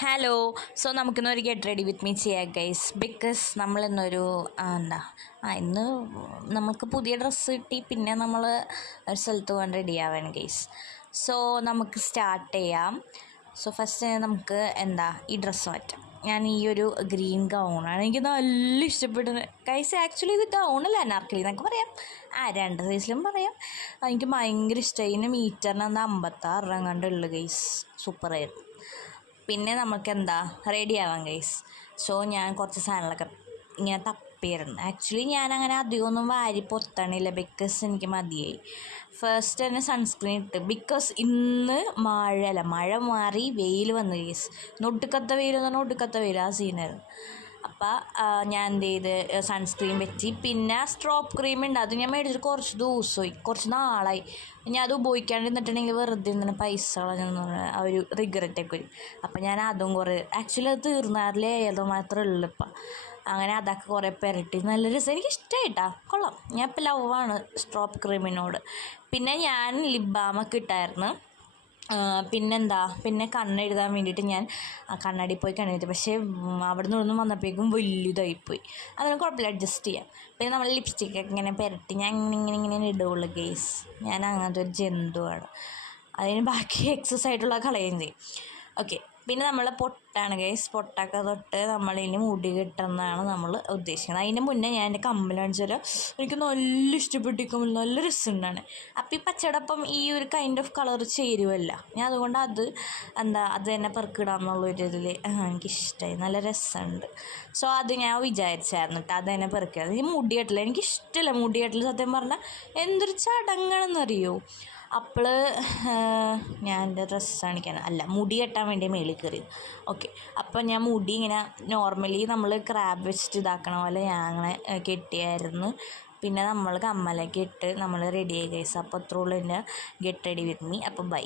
Hello. So നമുക്കിന്നൊരു get ready with me ചെയ്യാം guys. Because നമ്മളിന്നൊരു ഇന്ന് നമുക്ക് പുതിയ ഡ്രസ്സ് കിട്ടി, പിന്നെ നമ്മൾ ഒരു സ്ഥലത്ത് പോകാൻ റെഡി ആവാൻ ഗൈസ്. സോ നമുക്ക് സ്റ്റാർട്ട് ചെയ്യാം. സോ ഫസ്റ്റ് നമുക്ക് ഈ ഡ്രസ്സ് മാറ്റാം. ഞാൻ ഈ ഒരു ഗ്രീൻ ഗൗണാണ് എനിക്ക് നല്ല ഇഷ്ടപ്പെടുന്നത് ഗൈസ്. ആക്ച്വലി ഇത് ഗൗണല്ല, അനാർക്കലി എന്നൊക്കെ പറയാം, രണ്ട് സൈസിലും പറയാം. എനിക്ക് ഭയങ്കര ഇഷ്ടമായി. ഇതിന് മീറ്ററിന് 56 രൂപ കണ്ടുള്ളു ഗൈസ്. സൂപ്പറായിരുന്നു. പിന്നെ നമുക്ക് റെഡി ആവാം ഗൈസ്. സോ ഞാൻ കുറച്ച് സാധനങ്ങളൊക്കെ ഇങ്ങനെ തപ്പിയായിരുന്നു. ആക്ച്വലി ഞാനങ്ങനെ അധികമൊന്നും വാരി പൊത്തണില്ല, ബിക്കോസ് എനിക്ക് മതിയായി. ഫസ്റ്റ് തന്നെ സൺസ്ക്രീൻ ഇട്ട്, ബിക്കോസ് ഇന്ന് മഴ മാറി വെയിൽ വന്നു ഗൈസ്. ഒടുക്കത്തെ വെയിൽ എന്ന് പറഞ്ഞാൽ ഒടുക്കത്തെ വെയിൽ, ആ സീനായിരുന്നു. അപ്പോൾ ഞാൻ സൺസ്ക്രീൻ വെച്ച്, പിന്നെ സ്ട്രോപ്പ് ക്രീം ഉണ്ട്, അത് ഞാൻ മേടിച്ചിട്ട് കുറച്ച് നാളായി. ഞാൻ അത് ഉപയോഗിക്കാണ്ടിരുന്നിട്ടുണ്ടെങ്കിൽ വെറുതെ ഇങ്ങനെ പൈസ കളഞ്ഞെന്ന് പറഞ്ഞാൽ ആ ഒരു റിഗ്രറ്റൊക്കെ വരും. അപ്പം ഞാൻ അതും ആക്ച്വലി അത് തീർന്നാറില്ലേ ഏതോ മാത്രമേ ഉള്ളൂ ഇപ്പം. അങ്ങനെ അതൊക്കെ കുറേ പെരട്ടി നല്ല രസം, എനിക്ക് ഇഷ്ടമായിട്ടാ, കൊള്ളാം. ഞാൻ ഇപ്പം ലവാണ് സ്ട്രോപ്പ് ക്രീമിനോട്. പിന്നെ ഞാൻ ലിപ് ബാമൊക്കെ ഇട്ടായിരുന്നു. പിന്നെ കണ്ണെഴുതാൻ വേണ്ടിയിട്ട് ഞാൻ കണ്ണാടി പോയി കണ്ണെഴുതി. പക്ഷേ അവിടെ നിന്ന് വന്നപ്പോഴേക്കും വലിയതായിപ്പോയി. അതിന് കുഴപ്പമില്ല, അഡ്ജസ്റ്റ് ചെയ്യാം. പിന്നെ നമ്മൾ ലിപ്സ്റ്റിക്കൊക്കെ ഇങ്ങനെ പുരട്ടി ഞാൻ ഇങ്ങനെ ഇടുകയുള്ളൂ ഗേസ്. ഞാൻ അങ്ങനത്തെ ഒരു ജന്തുവാണ്. അതിന് ബാക്കി എക്സസ് ആയിട്ടുള്ള കളയുകയും ചെയ്യും. ഓക്കെ. പിന്നെ നമ്മൾ പൊട്ടാണ് ഗൈസ്. പൊട്ടൊക്കെ തൊട്ട് നമ്മളിനി മുടി കെട്ടുന്നതാണ് നമ്മൾ ഉദ്ദേശിക്കുന്നത്. അതിന് മുന്നേ ഞാൻ എൻ്റെ കമ്മൽ കാണിച്ചാൽ എനിക്ക് നല്ല ഇഷ്ടപ്പെട്ടു. ഈ കമ്മൽ നല്ല രസമുണ്ടാണ്. അപ്പോൾ ഈ പച്ചടൊപ്പം ഈ ഒരു കൈൻഡ് ഓഫ് കളർ ചേരുവല്ല, ഞാൻ അതുകൊണ്ട് അത് തന്നെ പെറുക്കിടാമെന്നുള്ളൊരിതിൽ എനിക്കിഷ്ടമായി, നല്ല രസമുണ്ട്. സോ അത് ഞാൻ വിചാരിച്ചായിരുന്നു കേട്ടോ, അത് തന്നെ പെറുക്കിയത്. ഈ മുടി കെട്ടില്ല, എനിക്കിഷ്ടമല്ല മുടി കെട്ടിൽ. സത്യം പറഞ്ഞാൽ എന്തൊരു ചടങ്ങാണെന്നറിയോ. അപ്പോൾ ഞാൻ എൻ്റെ ഡ്രസ്സ് കാണിക്കാൻ മുടി കെട്ടാൻ വേണ്ടി മേളിൽ കയറിയത്. ഓക്കെ. അപ്പോൾ ഞാൻ മുടി ഇങ്ങനെ നോർമലി നമ്മൾ ക്രാബ് വെച്ചിട്ട് ഇതാക്കണ പോലെ ഞാൻ അങ്ങനെ കെട്ടിയായിരുന്നു. പിന്നെ നമ്മൾ കമ്മലൊക്കെ ഇട്ട് നമ്മൾ റെഡി ആയി ഗൈസ്. അപ്പോൾ അത്രേ ഉള്ളൂ എൻ്റെ ഗെറ്റ് റെഡി വിത്ത് മീ. അപ്പോൾ ബൈ.